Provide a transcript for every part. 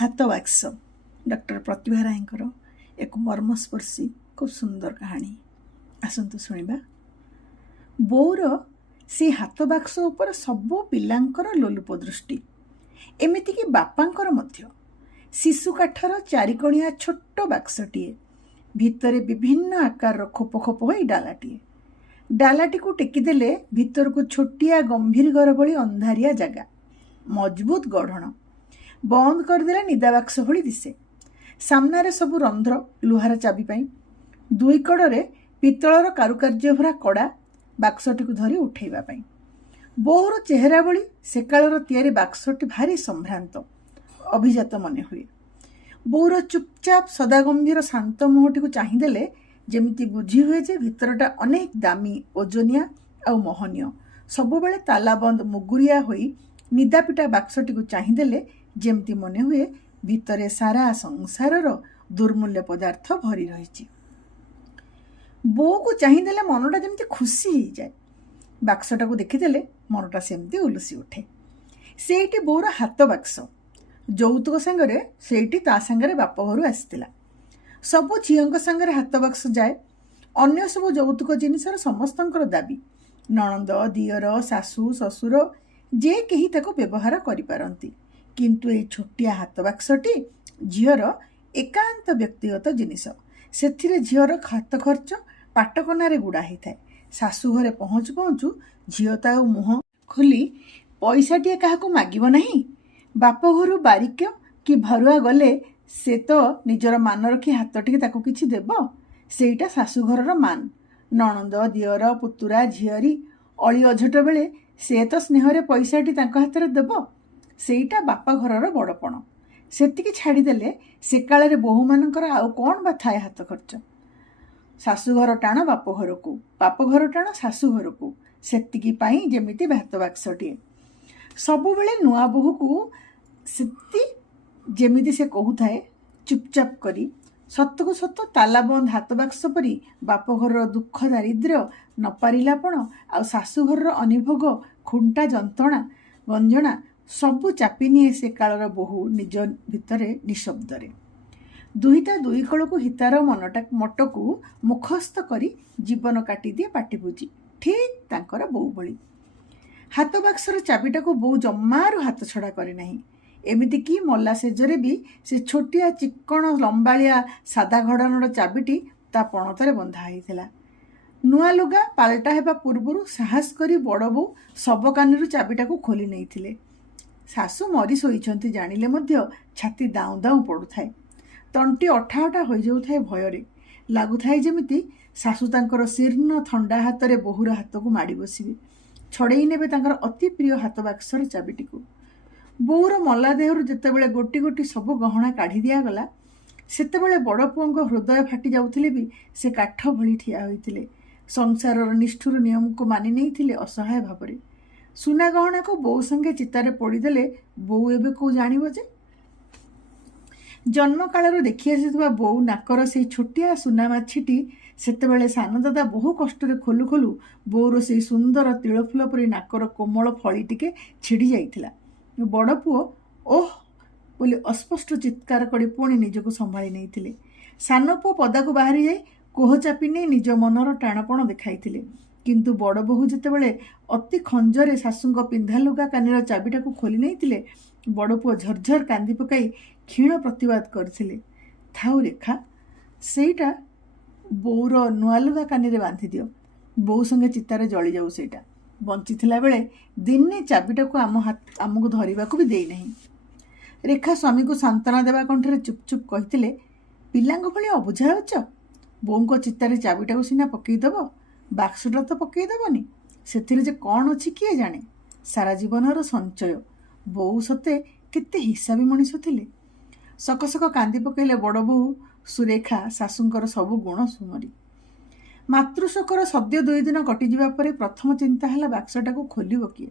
ହାତ ବାକ୍ସ ଡକ୍ଟର ପ୍ରତିଭା ରାୟଙ୍କର ଏକ ମର୍ମସ୍ପର୍ଶୀ ଖୁବ୍ ସୁନ୍ଦର କାହାଣୀ। ଆସନ୍ତୁ ଶୁଣିବା। ବୋଉର ସେ ହାତ ବାକ୍ସ ଉପରେ ସବୁ ପିଲାଙ୍କର ଲୋଲୁପ ଦୃଷ୍ଟି, ଏମିତିକି ବାପାଙ୍କର ମଧ୍ୟ। ଶିଶୁ କାଠର ଚାରିକଣିଆ ଛୋଟ ବାକ୍ସଟିଏ, ଭିତରେ ବିଭିନ୍ନ ଆକାରର ଖୋପ ଖୋପ ହୋଇ ଡାଲାଟିଏ। ଡାଲାଟିକୁ ଟେକିଦେଲେ ଭିତରକୁ ଛୋଟିଆ ଗମ୍ଭୀର ଘର ଭଳି ଅନ୍ଧାରିଆ ଜାଗା, ମଜବୁତ ଗଢ଼ଣ। ବନ୍ଦ କରିଦେଲେ ନିଦା ବାକ୍ସ ଭଳି ଦିଶେ। ସାମ୍ନାରେ ସବୁ ରନ୍ଧ୍ର, ଲୁହାର ଚାବି ପାଇଁ। ଦୁଇ କଡ଼ରେ ପିତ୍ତଳର କାରୁକାର୍ଯ୍ୟ ଭରା କଡ଼ା, ବାକ୍ସଟିକୁ ଧରି ଉଠେଇବା ପାଇଁ। ବୋଉର ଚେହେରା ଭଳି ସେକାଳର ତିଆରି ବାକ୍ସଟି ଭାରି ସମ୍ଭ୍ରାନ୍ତ, ଅଭିଜାତ ମନେ ହୁଏ। ବୋଉର ଚୁପଚାପ ସଦାଗମ୍ଭୀର ଶାନ୍ତ ମୁହଁଟିକୁ ଚାହିଁଦେଲେ ଯେମିତି ବୁଝି ହୁଏ ଯେ ଭିତରଟା ଅନେକ ଦାମୀ, ଓଜନିଆ ଆଉ ମହନୀୟ। ସବୁବେଳେ ତାଲାବନ୍ଦ ମୁଗୁରିଆ ହୋଇ ନିଦାପିଟା ବାକ୍ସଟିକୁ ଚାହିଁଦେଲେ ଯେମିତି ମନେ ହୁଏ ଭିତରେ ସାରା ସଂସାରର ଦୁର୍ମୂଲ୍ୟ ପଦାର୍ଥ ଭରି ରହିଛି। ବୋଉକୁ ଚାହିଁଦେଲେ ମନଟା ଯେମିତି ଖୁସି ହେଇଯାଏ। ବାକ୍ସଟାକୁ ଦେଖିଦେଲେ ମନଟା ସେମିତି ଉଲୁସି ଉଠେ। ସେଇଟି ବୋଉର ହାତ ବାକ୍ସ। ଯୌତୁକ ସାଙ୍ଗରେ ସେଇଟି ତା ସାଙ୍ଗରେ ବାପଘରୁ ଆସିଥିଲା। ସବୁ ଝିଅଙ୍କ ସାଙ୍ଗରେ ହାତ ବାକ୍ସ ଯାଏ। ଅନ୍ୟ ସବୁ ଯୌତୁକ ଜିନିଷର ସମସ୍ତଙ୍କର ଦାବୀ। ନଣନ୍ଦ, ଦିଅର, ଶାଶୁ, ଶ୍ୱଶୁର ଯେ କେହି ତାକୁ ବ୍ୟବହାର କରିପାରନ୍ତି। କିନ୍ତୁ ଏଇ ଛୋଟିଆ ହାତ ବାକ୍ସଟି ଝିଅର ଏକାନ୍ତ ବ୍ୟକ୍ତିଗତ ଜିନିଷ। ସେଥିରେ ଝିଅର ହାତ ଖର୍ଚ୍ଚ ପାଟକନାରେ ଗୁଡ଼ା ହେଇଥାଏ। ଶାଶୁ ଘରେ ପହଞ୍ଚୁ ପହଞ୍ଚୁ ଝିଅ ତା ମୁହଁ ଖୋଲି ପଇସାଟିଏ କାହାକୁ ମାଗିବ ନାହିଁ। ବାପଘରୁ ବାରିକ କି ଭରୁଆ ଗଲେ ସେ ତ ନିଜର ମାନ ରଖି ହାତ ଟିକେ ତାକୁ କିଛି ଦେବ। ସେଇଟା ଶାଶୁଘରର ମାନ। ନଣନ୍ଦ, ଦିଅର, ପୁତୁରା, ଝିଅରୀ ଅଳି ଅଝଟ ବେଳେ ସେ ତ ସ୍ନେହରେ ପଇସାଟି ତାଙ୍କ ହାତରେ ଦେବ। ସେଇଟା ବାପାଘରର ବଡ଼ପଣ। ସେତିକି ଛାଡ଼ିଦେଲେ ସେକାଳରେ ବୋହୂମାନଙ୍କର ଆଉ କ'ଣ ବା ଥାଏ ହାତ ଖର୍ଚ୍ଚ। ଶାଶୁଘର ଟାଣ ବାପଘରକୁ, ବାପଘର ଟାଣ ଶାଶୁଘରକୁ, ସେତିକି ପାଇଁ ଯେମିତି ହାତ ବାକ୍ସଟିଏ। ସବୁବେଳେ ନୂଆ ବୋହୂକୁ ସେତି ଯେମିତି ସେ କହୁଥାଏ ଚୁପଚାପ କରି, ସତକୁ ସତ ତାଲାବନ୍ଦ ହାତ ବାକ୍ସ ପରି ବାପଘରର ଦୁଃଖ ଦାରିଦ୍ର୍ୟ, ନପାରିଲାପଣ ଆଉ ଶାଶୁଘରର ଅନିଭୋଗ, ଖୁଣ୍ଟା ଯନ୍ତ୍ରଣା, ଗଞ୍ଜଣା ସବୁ ଚାପିନିଏ ସେ କାଳର ବୋହୂ ନିଜ ଭିତରେ ନିଃଶବ୍ଦରେ। ଦୁହିତା ଦୁଇ କଳକୁ ହିତାର ମଟକୁ ମୁଖସ୍ଥ କରି ଜୀବନ କାଟିଦିଏ ପାଟି ବୁଜି, ଠିକ୍ ତାଙ୍କର ବୋଉ ଭଳି। ହାତ ବାକ୍ସର ଚାବିଟାକୁ ବୋଉ ଜମାରୁ ହାତ ଛଡ଼ା କରେ ନାହିଁ। ଏମିତିକି ମଲା ସେଜରେ ବି ସେ ଛୋଟିଆ ଚିକ୍କଣ ଲମ୍ବାଳିଆ ସାଦା ଘଡ଼ଣର ଚାବିଟି ତା ପଣତରେ ବନ୍ଧା ହେଇଥିଲା। ନୂଆ ଲୁଗା ପାଲଟା ହେବା ପୂର୍ବରୁ ସାହସ କରି ବଡ଼ ବୋଉ ଶବକାନିରୁ ଚାବିଟାକୁ ଖୋଲି ନେଇଥିଲେ। ଶାଶୁ ମରି ଶୋଇଛନ୍ତି ଜାଣିଲେ ମଧ୍ୟ ଛାତି ଦାଉଁ ଦାଉଁ ପଡ଼ୁଥାଏ। ତଣ୍ଟି ଅଠା ଅଠା ହୋଇଯାଉଥାଏ ଭୟରେ। ଲାଗୁଥାଏ ଯେମିତି ଶାଶୁ ତାଙ୍କର ଶୀର୍ଣ୍ଣ ଥଣ୍ଡା ହାତରେ ବୋହୂର ହାତକୁ ମାଡ଼ି ବସିବେ, ଛଡ଼େଇ ନେବେ ତାଙ୍କର ଅତି ପ୍ରିୟ ହାତ ବାକ୍ସର ଚାବିଟିକୁ। ବୋଉର ମଲା ଦେହରୁ ଯେତେବେଳେ ଗୋଟି ଗୋଟି ସବୁ ଗହଣା କାଢ଼ି ଦିଆଗଲା, ସେତେବେଳେ ବଡ଼ ପୁଅଙ୍କ ହୃଦୟ ଫାଟି ଯାଉଥିଲେ ବି ସେ କାଠ ଭଳି ଠିଆ ହୋଇଥିଲେ। ସଂସାରର ନିଷ୍ଠୁର ନିୟମକୁ ମାନି ନେଇଥିଲେ ଅସହାୟ ଭାବରେ। ସୁନା ଗହଣାକୁ ବୋଉ ସଙ୍ଗେ ଚିତାରେ ପୋଡ଼ିଦେଲେ ବୋଉ ଏବେ କୋଉ ଜାଣିବ ଯେ? ଜନ୍ମକାଳରୁ ଦେଖି ଆସିଥିବା ବୋଉ ନାକର ସେଇ ଛୋଟିଆ ସୁନା ମାଛିଟି ସେତେବେଳେ ସାନ ଦାଦା ବହୁ କଷ୍ଟରେ ଖୋଲୁ ଖୋଲୁ ବୋଉର ସେଇ ସୁନ୍ଦର ତିଳଫୁଲ ପରି ନାକର କୋମଳ ଫଳି ଟିକେ ଛିଡ଼ି ଯାଇଥିଲା। ବଡ଼ ପୁଅ ଓଃ ବୋଲି ଅସ୍ପଷ୍ଟ ଚିତ୍କାର କରି ପୁଣି ନିଜକୁ ସମ୍ଭାଳି ନେଇଥିଲେ। ସାନ ପୁଅ ପଦାକୁ ବାହାରି ଯାଇ କୋହ ଚାପି ନେଇ ନିଜ ମନର ଟାଣପଣ ଦେଖାଇଥିଲେ। କିନ୍ତୁ ବଡ଼ ବୋହୂ ଯେତେବେଳେ ଅତି ଖଞ୍ଜରେ ଶାଶୁଙ୍କ ପିନ୍ଧା ଲୁଗା କାନିର ଚାବିଟାକୁ ଖୋଲି ନେଇଥିଲେ, ବଡ଼ ପୁଅ ଝରଝର କାନ୍ଦି ପକାଇ କ୍ଷୀଣ ପ୍ରତିବାଦ କରିଥିଲେ, ଥାଉ ରେଖା, ସେଇଟା ବୋଉର ନୂଆ ଲୁଗା କାନିରେ ବାନ୍ଧିଦିଅ। ବୋଉ ସଙ୍ଗେ ଚିତାରେ ଜଳିଯାଉ ସେଇଟା। ବଞ୍ଚିଥିଲା ବେଳେ ଦିନେ ଚାବିଟାକୁ ଆମକୁ ଧରିବାକୁ ବି ଦେଇନାହିଁ। ରେଖା ସ୍ୱାମୀକୁ ସାନ୍ତ୍ୱନା ଦେବା କଣ୍ଠରେ ଚୁପ୍ ଚୁପ୍ କହିଥିଲେ, ପିଲାଙ୍କ ଭଳି ଅବୁଝା ହେଉଛ। ବୋଉଙ୍କ ଚିତାରେ ଚାବିଟାକୁ ସିନା ପକେଇଦବ, ବାକ୍ସଟା ତ ପକେଇଦବନି। ସେଥିରେ ଯେ କ'ଣ ଅଛି କିଏ ଜାଣେ। ସାରା ଜୀବନର ସଞ୍ଚୟ। ବୋଉ ସତେ କେତେ ହିସାବୀ ମଣିଷ ଥିଲେ। ସକସକ କାନ୍ଦି ପକେଇଲେ ବଡ଼ ବୋହୂ ସୁରେଖା ଶାଶୁଙ୍କର ସବୁ ଗୁଣ ସୁମରି। ମାତୃଶୋକର ସଦ୍ୟ 2 ଦିନ କଟିଯିବା ପରେ ପ୍ରଥମ ଚିନ୍ତା ହେଲା ବାକ୍ସଟାକୁ ଖୋଲିବ କିଏ?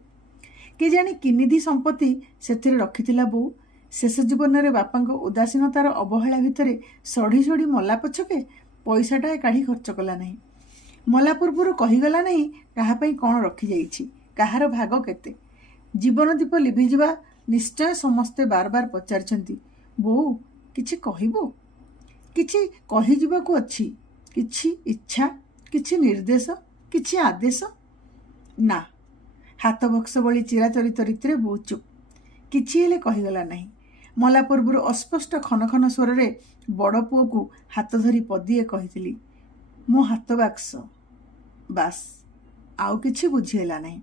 କେଜାଣି କିନିଧି ସମ୍ପତ୍ତି ସେଥିରେ ରଖିଥିଲା ବୋଉ। ଶେଷ ଜୀବନରେ ବାପାଙ୍କ ଉଦାସୀନତାର ଅବହେଳା ଭିତରେ ସଢ଼ି ସଢ଼ି ମଲା ପଛକେ ପଇସାଟାଏ କାଢ଼ି ଖର୍ଚ୍ଚ କଲା ନାହିଁ। ମଲା ପୂର୍ବରୁ କହିଗଲା ନାହିଁ କାହା ପାଇଁ କ'ଣ ରଖିଯାଇଛି, କାହାର ଭାଗ କେତେ। ଜୀବନ ଦୀପ ଲିଭିଯିବା ନିଶ୍ଚୟ ସମସ୍ତେ ବାର ବାର ପଚାରିଛନ୍ତି। ବୋଉ କିଛି କହିବୁ? କିଛି କହିଯିବାକୁ ଅଛି? କିଛି ଇଚ୍ଛା, କିଛି ନିର୍ଦ୍ଦେଶ, କିଛି ଆଦେଶ? ନା। ହାତ ବକ୍ସ ଭଳି ଚିରାଚରିତ ରୀତିରେ ବୋଉ ଚୁପ୍। କିଛି ହେଲେ କହିଗଲା ନାହିଁ। ମଲା ପୂର୍ବରୁ ଅସ୍ପଷ୍ଟ ଖନ ଖନ ସ୍ୱରରେ ବଡ଼ ପୁଅକୁ ହାତ ଧରି ପଦିଏ କହିଥିଲି, ମୋ ହାତ ବାକ୍ସ। ବାସ୍, ଆଉ କିଛି ବୁଝିହେଲା ନାହିଁ।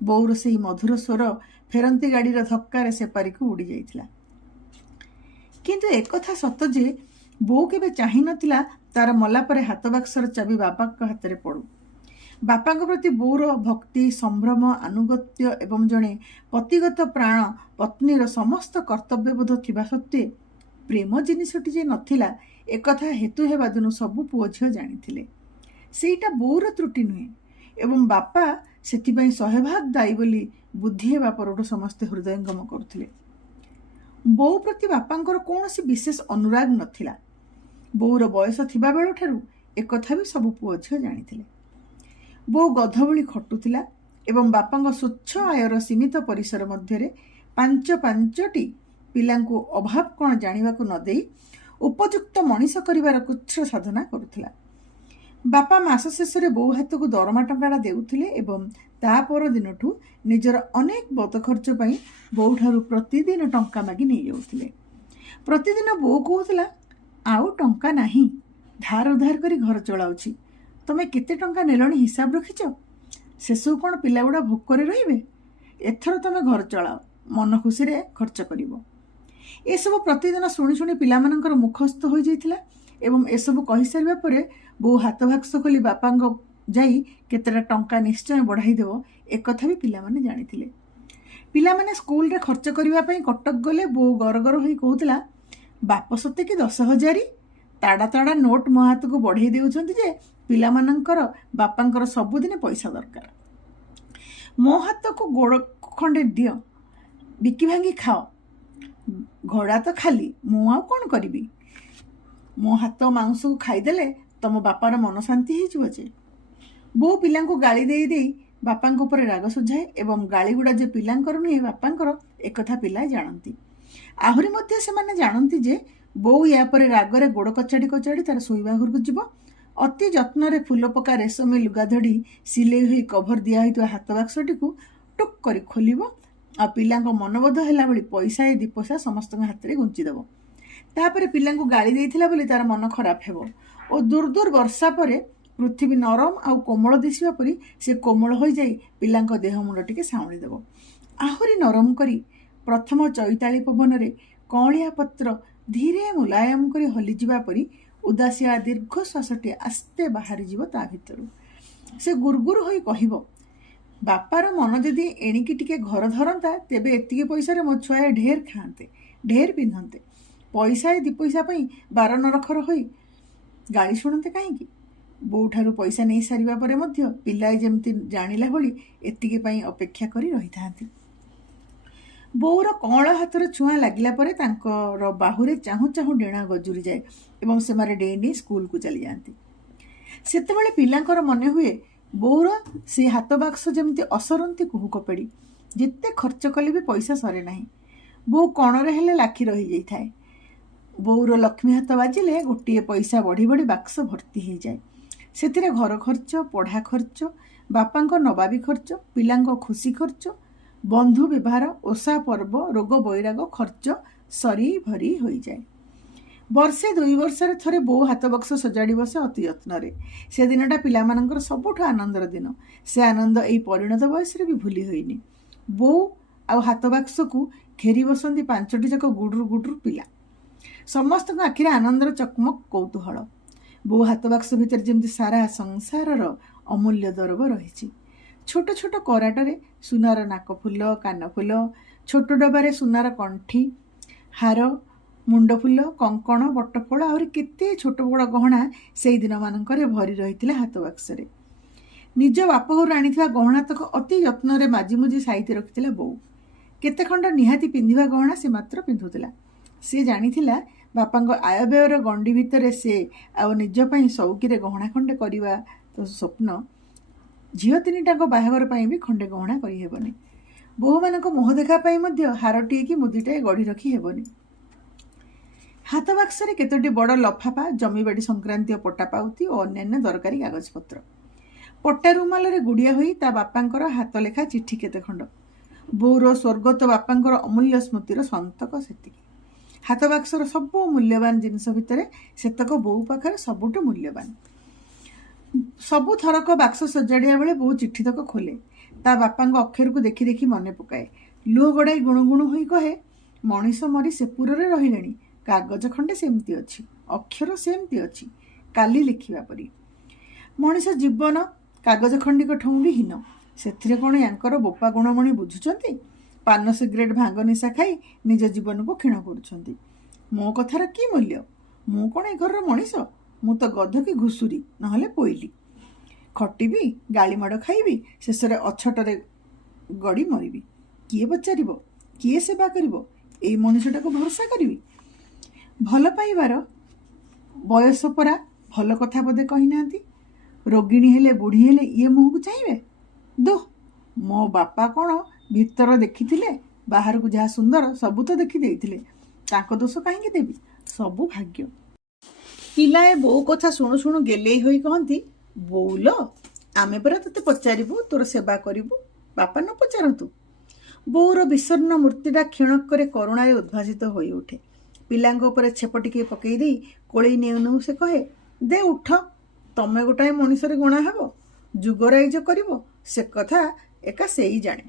ବୋଉର ସେହି ମଧୁର ସ୍ୱର ଫେରନ୍ତି ଗାଡ଼ିର ଧକ୍କାରେ ସେପାରିକୁ ଉଡ଼ି ଯାଇଥିଲା। କିନ୍ତୁ ଏକଥା ସତ ଯେ ବୋଉ କେବେ ଚାହିଁନଥିଲା ତାର ମଲା ପରେ ହାତ ବାକ୍ସର ଚାବି ବାପାଙ୍କ ହାତରେ ପଡ଼ୁ। ବାପାଙ୍କ ପ୍ରତି ବୋଉର ଭକ୍ତି, ସମ୍ଭ୍ରମ, ଆନୁଗତ୍ୟ ଏବଂ ଜଣେ ପତିଗତ ପ୍ରାଣ ପତ୍ନୀର ସମସ୍ତ କର୍ତ୍ତବ୍ୟବୋଧ ଥିବା ସତ୍ତ୍ୱେ ପ୍ରେମ ଜିନିଷଟି ଯେ ନଥିଲା ଏକଥା ହେତୁ ହେବା ଦିନୁ ସବୁ ପୁଅ ଝିଅ ଜାଣିଥିଲେ। ସେଇଟା ବୋଉର ତ୍ରୁଟି ନୁହେଁ ଏବଂ ବାପା ସେଥିପାଇଁ 100% ଦାୟୀ ବୋଲି ବୁଦ୍ଧି ହେବା ପରଠୁ ସମସ୍ତେ ହୃଦୟଙ୍ଗମ କରୁଥିଲେ। ବୋଉ ପ୍ରତି ବାପାଙ୍କର କୌଣସି ବିଶେଷ ଅନୁରାଗ ନଥିଲା। ବୋଉର ବୟସ ଥିବା ବେଳଠାରୁ ଏକଥା ବି ସବୁ ପୁଅ ଝିଅ ଜାଣିଥିଲେ। ବୋଉ ଗଧ ଭଳି ଖଟୁଥିଲା ଏବଂ ବାପାଙ୍କ ସ୍ୱଚ୍ଛ ଆୟର ସୀମିତ ପରିସର ମଧ୍ୟରେ ପାଞ୍ଚଟି ପିଲାଙ୍କୁ ଅଭାବ କ'ଣ ଜାଣିବାକୁ ନ ଦେଇ ଉପଯୁକ୍ତ ମଣିଷ କରିବାର କୁଚ୍ଛ ସାଧନା କରୁଥିଲା। ବାପା ମାସ ଶେଷରେ ବୋଉ ହାତକୁ ଦରମା ଟଙ୍କାଟା ଦେଉଥିଲେ ଏବଂ ତା ପରଦିନଠୁ ନିଜର ଅନେକ ବଦଖର୍ଚ୍ଚ ପାଇଁ ବୋଉଠାରୁ ପ୍ରତିଦିନ ଟଙ୍କା ମାଗି ନେଇଯାଉଥିଲେ। ପ୍ରତିଦିନ ବୋଉ କହୁଥିଲା, ଆଉ ଟଙ୍କା ନାହିଁ, ଧାର ଉଧାର କରି ଘର ଚଳାଉଛି। ତମେ କେତେ ଟଙ୍କା ନେଲଣି ହିସାବ ରଖିଛ? ସେସବୁ କ'ଣ ପିଲାଗୁଡ଼ା ଭୋକରେ ରହିବେ? ଏଥର ତମେ ଘର ଚଳାଅ, ମନ ଖୁସିରେ ଖର୍ଚ୍ଚ କରିବ। ଏସବୁ ପ୍ରତିଦିନ ଶୁଣି ଶୁଣି ପିଲାମାନଙ୍କର ମୁଖସ୍ଥ ହୋଇଯାଇଥିଲା ଏବଂ ଏସବୁ କହିସାରିବା ପରେ ବୋଉ ହାତ ବାକ୍ସ ଖୋଲି ବାପାଙ୍କ ଯାଇ କେତେଟା ଟଙ୍କା ନିଶ୍ଚୟ ବଢ଼ାଇ ଦେବ ଏକଥା ବି ପିଲାମାନେ ଜାଣିଥିଲେ। ପିଲାମାନେ ସ୍କୁଲରେ ଖର୍ଚ୍ଚ କରିବା ପାଇଁ କଟକ ଗଲେ ବୋଉ ଗରଗର ହୋଇ କହୁଥିଲା, ବାପ ସତେ କି 10,000 ତାଡ଼ା ତାଡ଼ା ନୋଟ ମୋ ହାତକୁ ବଢ଼େଇ ଦେଉଛନ୍ତି ଯେ ପିଲାମାନଙ୍କର ବାପାଙ୍କର ସବୁଦିନ ପଇସା ଦରକାର। ମୋ ହାତକୁ ଗୋଡ଼ ଖଣ୍ଡେ ଦିଅ, ବିକି ଭାଙ୍ଗି ଖାଅ। ଘୋଡ଼ା ତ ଖାଲି, ମୁଁ ଆଉ କ'ଣ କରିବି? ମୋ ହାତ ମାଉଁସକୁ ଖାଇଦେଲେ ତମ ବାପାର ମନ ଶାନ୍ତି ହେଇଯିବ ଯେ। ବୋଉ ପିଲାଙ୍କୁ ଗାଳି ଦେଇ ଦେଇ ବାପାଙ୍କ ଉପରେ ରାଗ ସୁଝାଏ ଏବଂ ଗାଳିଗୁଡ଼ା ଯେ ପିଲାଙ୍କର ନୁହେଁ ବାପାଙ୍କର ଏକଥା ପିଲା ଜାଣନ୍ତି। ଆହୁରି ମଧ୍ୟ ସେମାନେ ଜାଣନ୍ତି ଯେ ବୋଉ ୟା ପରେ ରାଗରେ ଗୋଡ଼ କଚାଡ଼ି କଚାଡ଼ି ତାର ଶୋଇବା ଘରକୁ ଯିବ। ଅତି ଯତ୍ନରେ ଫୁଲ ପକା ରେଶମୀ ଲୁଗା ଧଡ଼ି ସିଲେଇ ହୋଇ କଭର ଦିଆହୋଇଥିବା ହାତ ବାକ୍ସଟିକୁ ଟୁକ୍ କରି ଖୋଲିବ ଆଉ ପିଲାଙ୍କ ମନବୋଧ ହେଲା ଭଳି ପଇସାଏ 2 ପଇସା ସମସ୍ତଙ୍କ ହାତରେ ଗୁଞ୍ଚିଦେବ। ତାପରେ ପିଲାଙ୍କୁ ଗାଳି ଦେଇଥିଲା ବୋଲି ତାର ମନ ଖରାପ ହେବ ଓ ଦୂର ବର୍ଷା ପରେ ପୃଥିବୀ ନରମ ଆଉ କୋମଳ ଦିଶିବା ପରି ସେ କୋମଳ ହୋଇଯାଇ ପିଲାଙ୍କ ଦେହ ମୁଣ୍ଡ ଟିକେ ସାଉଁଳି ଦେବ। ଆହୁରି ନରମ କରି ପ୍ରଥମ ଚୈତାଳି ପବନରେ କଅଁଳିଆ ପତ୍ର ଧୀରେ ମୁଲାୟମ କରି ହଲିଯିବା ପରି ଉଦାସିଆ ଦୀର୍ଘ ଶ୍ୱାସଟି ଆସ୍ତେ ବାହାରିଯିବ ତା ଭିତରୁ। ସେ ଗୁରୁଗୁରୁ ହୋଇ କହିବ, ବାପାର ମନ ଯଦି ଏଣିକି ଟିକେ ଘର ଧରନ୍ତା ତେବେ ଏତିକି ପଇସାରେ ମୋ ଛୁଆଏ ଢେର ଖାଆନ୍ତେ, ଢେର ପିନ୍ଧନ୍ତେ। ପଇସାଏ 2 ପଇସା ପାଇଁ ବାର ନରଖର ହୋଇ ଗାଳି ଶୁଣନ୍ତେ କାହିଁକି? ବୋଉଠାରୁ ପଇସା ନେଇ ସାରିବା ପରେ ମଧ୍ୟ ପିଲାଏ ଯେମିତି ଜାଣିଲା ଭଳି ଏତିକି ପାଇଁ ଅପେକ୍ଷା କରି ରହିଥାନ୍ତି। ବୋଉର କଅଁଳ ହାତର ଛୁଆଁ ଲାଗିଲା ପରେ ତାଙ୍କର ବାହୁରେ ଚାହୁଁ ଚାହୁଁ ଡେଣା ଗଜୁରିଯାଏ ଏବଂ ସେମାନେ ଡେଇଁ ଡେଇଁ ସ୍କୁଲକୁ ଚାଲିଯାଆନ୍ତି। ସେତେବେଳେ ପିଲାଙ୍କର ମନେ ହୁଏ ବୋଉର ସେ ହାତ ବାକ୍ସ ଯେମିତି ଅସରନ୍ତି କୁହୁକପେଡ଼ି, ଯେତେ ଖର୍ଚ୍ଚ କଲେ ବି ପଇସା ସରେ ନାହିଁ। ବୋଉ କଣରେ ହେଲେ ଲାଖି ରହିଯାଇଥାଏ। ବୋଉର ଲକ୍ଷ୍ମୀ ହାତ ବାଜିଲେ ଗୋଟିଏ ପଇସା ବଢ଼ି ବଢ଼ି ବାକ୍ସ ଭର୍ତ୍ତି ହେଇଯାଏ। ସେଥିରେ ଘର ଖର୍ଚ୍ଚ, ପଢ଼ା ଖର୍ଚ୍ଚ, ବାପାଙ୍କ ନବାବି ଖର୍ଚ୍ଚ, ପିଲାଙ୍କ ଖୁସି ଖର୍ଚ୍ଚ, ବନ୍ଧୁ ବ୍ୟବହାର, ଓଷା ପର୍ବ, ରୋଗ ବୈରାଗ ଖର୍ଚ୍ଚ ସରି ଭରି ହୋଇଯାଏ। ବର୍ଷେ 2 ବର୍ଷରେ ଥରେ ବୋଉ ହାତ ବକ୍ସ ସଜାଡ଼ି ବସେ ଅତି ଯତ୍ନରେ। ସେ ଦିନଟା ପିଲାମାନଙ୍କର ସବୁଠୁ ଆନନ୍ଦର ଦିନ। ସେ ଆନନ୍ଦ ଏଇ ପରିଣତ ବୟସରେ ବି ଭୁଲି ହୋଇନି। ବୋଉ ଆଉ ହାତ ବାକ୍ସକୁ ଘେରି ବସନ୍ତି 5ଟି ଯାକ ଗୁଡୁରୁ ଗୁଡୁରୁ ପିଲା। ସମସ୍ତଙ୍କ ଆଖିରେ ଆନନ୍ଦର ଚକମକ କୌତୂହଳ। ବୋଉ ହାତ ବାକ୍ସ ଭିତରେ ଯେମିତି ସାରା ସଂସାରର ଅମୂଲ୍ୟ ଦରବ ରହିଛି। ଛୋଟ ଛୋଟ କରାଟରେ ସୁନାର ନାକଫୁଲ, କାନଫୁଲ, ଛୋଟ ଡବାରେ ସୁନାର କଣ୍ଠି, ହାର, ମୁଣ୍ଡଫୁଲ, କଙ୍କଣ, ବଟଫଳ ଆହୁରି କେତେ ଛୋଟ ବଡ଼ ଗହଣା ସେଇ ଦିନମାନଙ୍କରେ ଭରି ରହିଥିଲା ହାତ ବାକ୍ସରେ। ନିଜ ବାପଘରୁ ଆଣିଥିବା ଗହଣାତକ ଅତି ଯତ୍ନରେ ମାଜିମୁଜି ସାଇତି ରଖିଥିଲା ବୋଉ। କେତେ ଖଣ୍ଡ ନିହାତି ପିନ୍ଧିବା ଗହଣା ସେ ମାତ୍ର ପିନ୍ଧୁଥିଲା। ସେ ଜାଣିଥିଲା ବାପାଙ୍କ ଆୟବ୍ୟୟର ଗଣ୍ଡି ଭିତରେ ସେ ଆଉ ନିଜ ପାଇଁ ସଉକିରେ ଗହଣା ଖଣ୍ଡେ କରିବା ତ ସ୍ୱପ୍ନ। ଝିଅ 3ଟାଙ୍କ ବାହାଘର ପାଇଁ ବି ଖଣ୍ଡେ ଗହଣା କରିହେବନି। ବୋହୂମାନଙ୍କ ମୁହଁ ଦେଖା ପାଇଁ ମଧ୍ୟ ହାରଟିଏ କି ମୁଦିଟାଏ ଗଢ଼ି ରଖି ହେବନି। ହାତ ବାକ୍ସରେ କେତୋଟି ବଡ଼ ଲଫାଫା, ଜମିବାଡ଼ି ସଂକ୍ରାନ୍ତୀୟ ପଟ୍ଟା ପାଉତି ଓ ଅନ୍ୟାନ୍ୟ ଦରକାରୀ କାଗଜପତ୍ର। ପଟ୍ଟା ରୁମାଲରେ ଗୁଡ଼ିଆ ହୋଇ ତା ବାପାଙ୍କର ହାତ ଲେଖା ଚିଠି କେତେ ଖଣ୍ଡ। ବୋଉର ସ୍ୱର୍ଗତ ବାପାଙ୍କର ଅମୂଲ୍ୟ ସ୍ମୃତିର ସନ୍ତକ ସେତିକି। ହାତ ବାକ୍ସର ସବୁ ମୂଲ୍ୟବାନ ଜିନିଷ ଭିତରେ ସେତକ ବୋଉ ପାଖରେ ସବୁଠୁ ମୂଲ୍ୟବାନ। ସବୁ ଥରକ ବାକ୍ସ ସଜାଡ଼ିବା ବେଳେ ବୋଉ ଚିଠିତକ ଖୋଲେ। ତା ବାପାଙ୍କ ଅକ୍ଷରକୁ ଦେଖି ଦେଖି ମନେ ପକାଏ। ଲୁହ ଗଡ଼ାଇ ଗୁଣୁଗୁଣୁ ହୋଇ କହେ, ମଣିଷ ମରି ସେପୁରରେ ରହିଲେଣି, କାଗଜ ଖଣ୍ଡେ ସେମିତି ଅଛି, ଅକ୍ଷର ସେମିତି ଅଛି, କାଲି ଲେଖିବା ପରି। ମଣିଷ ଜୀବନ କାଗଜ ଖଣ୍ଡିକ ଠଉଁ ବି ହୀନ। ସେଥିରେ କ'ଣ ୟାଙ୍କର ବୋପା ଗୁଣମଣି ବୁଝୁଛନ୍ତି? ପାନ ସିଗାରେଟ୍ ଭାଙ୍ଗ ନିଶା ଖାଇ ନିଜ ଜୀବନକୁ କ୍ଷୀଣ କରୁଛନ୍ତି। ମୋ କଥାର କି ମୂଲ୍ୟ? ମୁଁ କ'ଣ ଏ ଘରର ମଣିଷ? ମୁଁ ତ ଗଧ କି ଘୁଷୁରୀ, ନହେଲେ ପୋଇଲି। ଖଟିବି, ଗାଳିମାଡ଼ ଖାଇବି, ଶେଷରେ ଅଛଟରେ ଗଡ଼ି ମରିବି। କିଏ ପଚାରିବ? କିଏ ସେବା କରିବ? ଏଇ ମଣିଷଟାକୁ ଭରସା କରିବି? ଭଲ ପାଇବାର ବୟସ ପରା ଭଲ କଥା ବୋଧେ କହିନାହାନ୍ତି। ରୋଗିଣୀ ହେଲେ ବୁଢ଼ୀ ହେଲେ ଇଏ ମୁହଁକୁ ଚାହିଁବେ? ଦୋ, ମୋ ବାପା କ'ଣ ଭିତର ଦେଖିଥିଲେ? ବାହାରକୁ ଯାହା ସୁନ୍ଦର ସବୁ ତ ଦେଖି ଦେଇଥିଲେ। ତାଙ୍କ ଦୋଷ କାହିଁକି ଦେବି? ସବୁ ଭାଗ୍ୟ। ପିଲାଏ ବୋଉ କଥା ଶୁଣୁ ଶୁଣୁ ଗେଲେଇ ହୋଇ କହନ୍ତି, ବୋଉଲ, ଆମେ ପରା ତତେ ପଚାରିବୁ, ତୋର ସେବା କରିବୁ, ବାପା ନ ପଚାରନ୍ତୁ। ବୋଉର ବିଷର୍ଣ୍ଣ ମୂର୍ତ୍ତିଟା କ୍ଷୀଣକରେ କରୁଣାରେ ଉଦ୍ଭାସିତ ହୋଇ ଉଠେ। ପିଲାଙ୍କ ଉପରେ ଛେପ ଟିକେ ପକେଇ ଦେଇ କୋଳେଇ ନେଉ ନେଉ ସେ କହେ, ଦେ ଉଠ, ତମେ ଗୋଟାଏ ମଣିଷରେ ଗଣା ହେବ, ଯୁଗରାଇଜ କରିବ, ସେ କଥା ଏକା ସେଇ ଜାଣେ।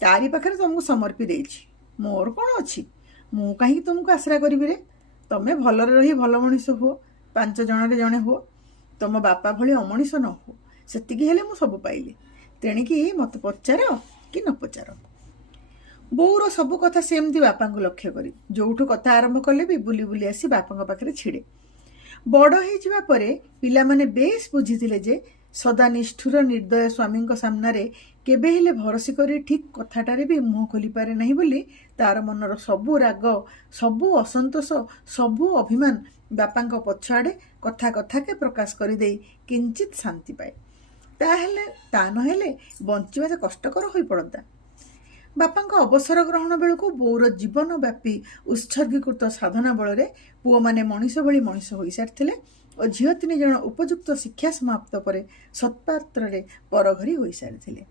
ତାରି ପାଖରେ ତମକୁ ସମର୍ପି ଦେଇଛି। ମୋର କ'ଣ ଅଛି? ମୁଁ କାହିଁକି ତୁମକୁ ଆଶ୍ରା କରିବି ରେ? ତମେ ଭଲରେ ରହି ଭଲ ମଣିଷ ହୁଅ, 5 ଜଣରେ ଜଣେ ହୁଅ, ତମ ବାପା ଭଳି ଅମଣିଷ ନ ହୁଅ। ସେତିକି ହେଲେ ମୁଁ ସବୁ ପାଇଲି। ତେଣିକି ମୋତେ ପଚାର କି ନ ପଚାର। ବୋଉର ସବୁ କଥା ସେମିତି ବାପାଙ୍କୁ ଲକ୍ଷ୍ୟ କରି ଯୋଉଠୁ କଥା ଆରମ୍ଭ କଲେ ବି ବୁଲି ବୁଲି ଆସି ବାପାଙ୍କ ପାଖରେ ଛିଡ଼େ। ବଡ଼ ହେଇଯିବା ପରେ ପିଲାମାନେ ବେଶ୍ ବୁଝିଥିଲେ ଯେ ସଦା ନିଷ୍ଠୁର ନିର୍ଦ୍ଦୟ ସ୍ୱାମୀଙ୍କ ସାମ୍ନାରେ କେବେ ହେଲେ ଭରସି କରି ଠିକ୍ କଥାଟାରେ ବି ମୁହଁ ଖୋଲିପାରେ ନାହିଁ ବୋଲି ତାର ମନର ସବୁ ରାଗ, ସବୁ ଅସନ୍ତୋଷ, ସବୁ ଅଭିମାନ ବାପାଙ୍କ ପଛଆଡ଼େ କଥା କଥାକେ ପ୍ରକାଶ କରିଦେଇ କିଞ୍ଚିତ୍ ଶାନ୍ତି ପାଏ। ତା ନହେଲେ ବଞ୍ଚିବା ଯେ କଷ୍ଟକର ହୋଇପଡ଼ନ୍ତା। ବାପାଙ୍କ ଅବସର ଗ୍ରହଣ ବେଳକୁ ବୋଉର ଜୀବନ ବ୍ୟାପୀ ଉତ୍ସର୍ଗୀକୃତ ସାଧନା ବଳରେ ପୁଅମାନେ ମଣିଷ ଭଳି ମଣିଷ ହୋଇସାରିଥିଲେ ଓ ଝିଅ 3 ଜଣ ଉପଯୁକ୍ତ ଶିକ୍ଷା ସମାପ୍ତ ପରେ ସତ୍ପାତ୍ରରେ ପରଘରି ହୋଇସାରିଥିଲେ।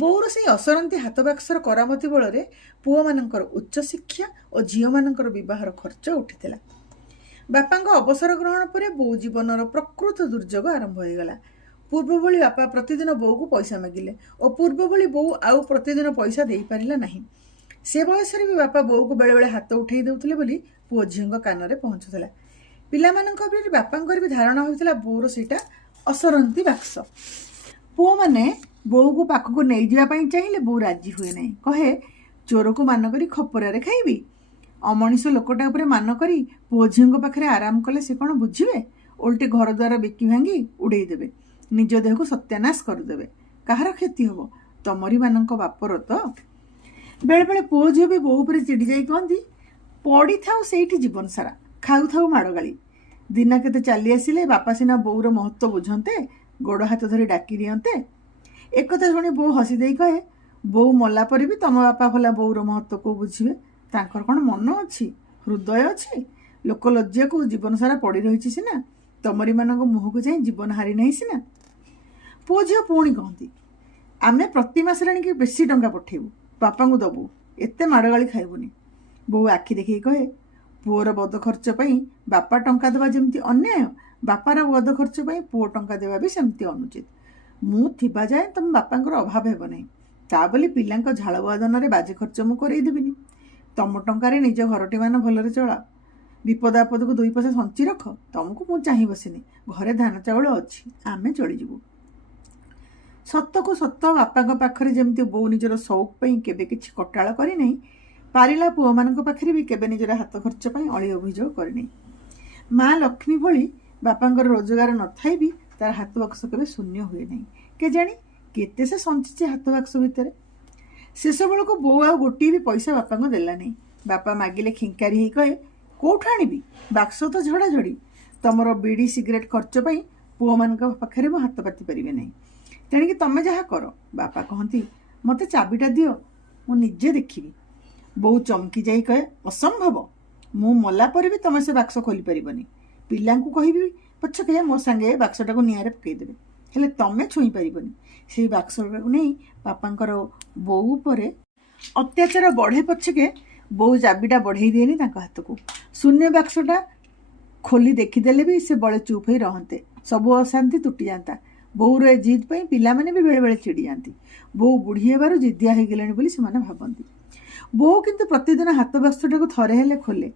ବୋଉର ସେହି ଅସରନ୍ତି ହାତ ବାକ୍ସର କରାମତି ବଳରେ ପୁଅମାନଙ୍କର ଉଚ୍ଚଶିକ୍ଷା ଓ ଝିଅମାନଙ୍କର ବିବାହର ଖର୍ଚ୍ଚ ଉଠିଥିଲା। ବାପାଙ୍କ ଅବସର ଗ୍ରହଣ ପରେ ବୋଉ ଜୀବନର ପ୍ରକୃତ ଦୁର୍ଯୋଗ ଆରମ୍ଭ ହୋଇଗଲା। ପୂର୍ବ ଭଳି ବାପା ପ୍ରତିଦିନ ବୋଉକୁ ପଇସା ମାଗିଲେ ଓ ପୂର୍ବ ଭଳି ବୋଉ ଆଉ ପ୍ରତିଦିନ ପଇସା ଦେଇପାରିଲା ନାହିଁ। ସେ ବୟସରେ ବି ବାପା ବୋଉକୁ ବେଳେବେଳେ ହାତ ଉଠେଇ ଦେଉଥିଲେ ବୋଲି ପୁଅ ଝିଅଙ୍କ କାନରେ ପହଞ୍ଚୁଥିଲା। ପିଲାମାନଙ୍କ ଉପରେ ବାପାଙ୍କର ବି ଧାରଣା ହୋଇଥିଲା ବୋଉର ସେଇଟା ଅସରନ୍ତି ବାକ୍ସ। ପୁଅମାନେ ବୋଉକୁ ପାଖକୁ ନେଇଯିବା ପାଇଁ ଚାହିଁଲେ ବୋଉ ରାଜି ହୁଏ ନାହିଁ। କହେ, ଚୋରକୁ ମାନ କରି ଖପରାରେ ଖାଇବି। ଅମଣିଷ ଲୋକଟା ଉପରେ ମାନ କରି ପୁଅ ଝିଅଙ୍କ ପାଖରେ ଆରାମ କଲେ ସେ କ'ଣ ବୁଝିବେ? ଓଲଟି ଘର ଦ୍ୱାର ବିକି ଭାଙ୍ଗି ଉଡ଼େଇ ଦେବେ, ନିଜ ଦେହକୁ ସତ୍ୟାନାଶ କରିଦେବେ। କାହାର କ୍ଷତି ହେବ? ତମରି ମାନଙ୍କ ବାପର ତ। ବେଳେବେଳେ ପୁଅ ଝିଅ ବି ବୋଉ ଉପରେ ଚିଡ଼ି ଯାଇ କହନ୍ତି, ପଡ଼ିଥାଉ ସେଇଠି ଜୀବନ ସାରା, ଖାଉଥାଉ ମାଡ଼ଗାଳି। ଦିନ କେତେ ଚାଲି ଆସିଲେ ବାପା ସିନା ବୋଉର ମହତ୍ଵ ବୁଝନ୍ତେ, ଗୋଡ଼ ହାତ ଧରି ଡାକି ଦିଅନ୍ତେ। ଏକଥା ଶୁଣି ବୋଉ ହସି ଦେଇ କହେ, ବୋଉ ମଲା ପରେ ବି ତମ ବାପା ଭଲା ବୋଉର ମହତ୍ଵ କୋଉ ବୁଝିବେ? ତାଙ୍କର କ'ଣ ମନ ଅଛି, ହୃଦୟ ଅଛି? ଲୋକ ଲଜ୍ଜାକୁ ଜୀବନ ସାରା ପଡ଼ି ରହିଛି ସିନା, ତମରି ମାନଙ୍କ ମୁହଁକୁ ଯାଇ ଜୀବନ ହାରି ନାହିଁ ସିନା। ପୁଅ ଝିଅ ପୁଣି କହନ୍ତି, ଆମେ ପ୍ରତି ମାସରେ ଆଣିକି ବେଶୀ ଟଙ୍କା ପଠେଇବୁ, ବାପାଙ୍କୁ ଦବୁ, ଏତେ ମାଡ଼ଗାଳି ଖାଇବୁନି। ବୋଉ ଆଖି ଦେଖେଇ କହେ, ପୁଅର ବଦ ଖର୍ଚ୍ଚ ପାଇଁ ବାପା ଟଙ୍କା ଦେବା ଯେମିତି ଅନ୍ୟାୟ, ବାପାର ବଦ ଖର୍ଚ୍ଚ ପାଇଁ ପୁଅ ଟଙ୍କା ଦେବା ବି ସେମିତି ଅନୁଚିତ। ମୁଁ ଥିବା ଯାଏ ତମ ବାପାଙ୍କର ଅଭାବ ହେବ ନାହିଁ, ତା ବୋଲି ପିଲାଙ୍କ ଝାଳ ବାଦନରେ ବାଜେ ଖର୍ଚ୍ଚ ମୁଁ କରେଇ ଦେବିନି। ତମ ଟଙ୍କାରେ ନିଜ ଘରଟି ମାନ ଭଲରେ ଚଳା, ବିପଦ ଆପଦକୁ 2 ପଇସା ସଞ୍ଚି ରଖ। ତମକୁ ମୁଁ ଚାହିଁ ବସିନି, ଘରେ ଧାନ ଚାଉଳ ଅଛି, ଆମେ ଚଳିଯିବୁ। ସତକୁ ସତ ବାପାଙ୍କ ପାଖରେ ଯେମିତି ବୋଉ ନିଜର ସଉକ ପାଇଁ କେବେ କିଛି କଟାଳ କରିନାହିଁ, ପାରିଲା ପୁଅମାନଙ୍କ ପାଖରେ ବି କେବେ ନିଜର ହାତ ଖର୍ଚ୍ଚ ପାଇଁ ଅଳି ଅଭିଯୋଗ କରିନାହିଁ। ମା ଲକ୍ଷ୍ମୀ ଭଳି ବାପାଙ୍କର ରୋଜଗାର ନଥାଇ ବି ତାର ହାତ ବାକ୍ସ କେବେ ଶୂନ୍ୟ ହୁଏ ନାହିଁ। କେଜାଣି କେତେ ସେ ସଞ୍ଚିଛି ହାତ ବାକ୍ସ ଭିତରେ। ଶେଷ ବେଳକୁ ବୋଉ ଆଉ ଗୋଟିଏ ବି ପଇସା ବାପାଙ୍କୁ ଦେଲା ନାହିଁ। ବାପା ମାଗିଲେ ଖିଙ୍କାରି ହେଇ କହେ, କୋଉଠୁ ଆଣିବି? ବାକ୍ସ ତ ଝଡ଼ାଝଡ଼ି। ତମର ବିଡ଼ି ସିଗାରେଟ୍ ଖର୍ଚ୍ଚ ପାଇଁ ପୁଅମାନଙ୍କ ପାଖରେ ମୁଁ ହାତ ପାତି ପାରିବେ ନାହିଁ। ତେଣିକି ତମେ ଯାହା କର। ବାପା କହନ୍ତି, ମୋତେ ଚାବିଟା ଦିଅ, ମୁଁ ନିଜେ ଦେଖିବି। ବୋଉ ଚମକି ଯାଇ କହେ, ଅସମ୍ଭବ, ମୁଁ ମଲା ପରେ ବି ତମେ ସେ ବାକ୍ସ ଖୋଲିପାରିବନି। ପିଲାଙ୍କୁ କହିବି ପଛକେ ମୋ ସାଙ୍ଗେ ବାକ୍ସଟାକୁ ନିଆଁରେ ପକାଇଦେବେ, ହେଲେ ତମେ ଛୁଇଁ ପାରିବନି। ସେଇ ବାକ୍ସଟାକୁ ନେଇ ବାପାଙ୍କର ବୋଉ ଉପରେ ଅତ୍ୟାଚାର ବଢ଼େ ପଛକେ ବୋଉ ଚାବିଟା ବଢ଼େଇ ଦିଏନି ତାଙ୍କ ହାତକୁ। ଶୂନ୍ୟ ବାକ୍ସଟା ଖୋଲି ଦେଖିଦେଲେ ବି ସେ ବଳେ ଚୁପ୍ ହୋଇ ରହନ୍ତେ। ସବୁ ଅଶାନ୍ତି ତୁଟିଯାଆନ୍ତା। ବୋଉର ଏ ଜିଦ୍ ପାଇଁ ପିଲାମାନେ ବି ବେଳେବେଳେ ଚିଡ଼ିଯାଆନ୍ତି। ବୋଉ ବୁଢ଼ୀ ହେବାରୁ ଜିଦିଆ ହେଇଗଲେଣି ବୋଲି ସେମାନେ ଭାବନ୍ତି। ବୋଉ କିନ୍ତୁ ପ୍ରତିଦିନ ହାତ ବାକ୍ସଟାକୁ ଥରେ ହେଲେ ଖୋଲେ।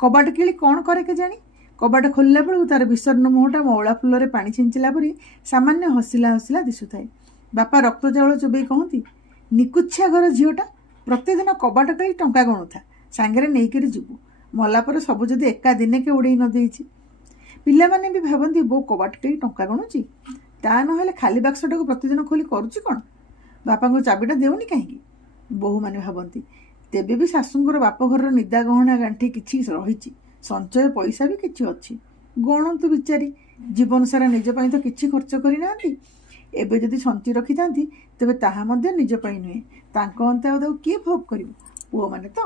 କବାଟ କିଳି କ'ଣ କରେ କେଜାଣି? କବାଟ ଖୋଲିଲା ବେଳକୁ ତାର ବିଷର୍ଣ୍ଣ ମୁହଁଟା ମଉଳା ଫୁଲରେ ପାଣି ଛିଞ୍ଚିଲା ପରି ସାମାନ୍ୟ ହସିଲା ହସିଲା ଦିଶୁଥାଏ। ବାପା ରକ୍ତ ଚାଉଳ ଚୋବେଇ କହନ୍ତି, ନିକୁଚ୍ଛା ଘର ଝିଅଟା, ପ୍ରତିଦିନ କବାଟ କାଳି ଟଙ୍କା ଗଣୁଥା, ସାଙ୍ଗରେ ନେଇକରି ଯିବୁ। ମଲା ପରେ ସବୁ ଯଦି ଏକା ଦିନେକେ ଉଡ଼େଇ ନ ଦେଇଛି। ପିଲାମାନେ ବି ଭାବନ୍ତି ବୋଉ କବାଟ କାଳି ଟଙ୍କା ଗଣୁଛି, ତା ନହେଲେ ଖାଲି ବାକ୍ସଟାକୁ ପ୍ରତିଦିନ ଖୋଲି କରୁଛି କ'ଣ? ବାପାଙ୍କୁ ଚାବିଟା ଦେଉନି କାହିଁକି? ବୋହୂମାନେ ଭାବନ୍ତି। ତେବେ ବି ଶାଶୁଙ୍କର ବାପଘରର ନିଦା ଗହଣା ଗାଣ୍ଠି କିଛି ରହିଛି, ସଞ୍ଚୟ ପଇସା ବି କିଛି ଅଛି। ଗଣନ୍ତୁ ବିଚାରୀ, ଜୀବନ ସାରା ନିଜ ପାଇଁ ତ କିଛି ଖର୍ଚ୍ଚ କରିନାହାନ୍ତି। ଏବେ ଯଦି ସଞ୍ଚି ରଖିଥାନ୍ତି ତେବେ ତାହା ମଧ୍ୟ ନିଜ ପାଇଁ ନୁହେଁ, ତାଙ୍କ ଅନ୍ତେ ଆଉ ତାକୁ କିଏ ଭୋଗ କରିବ? ପୁଅମାନେ ତ।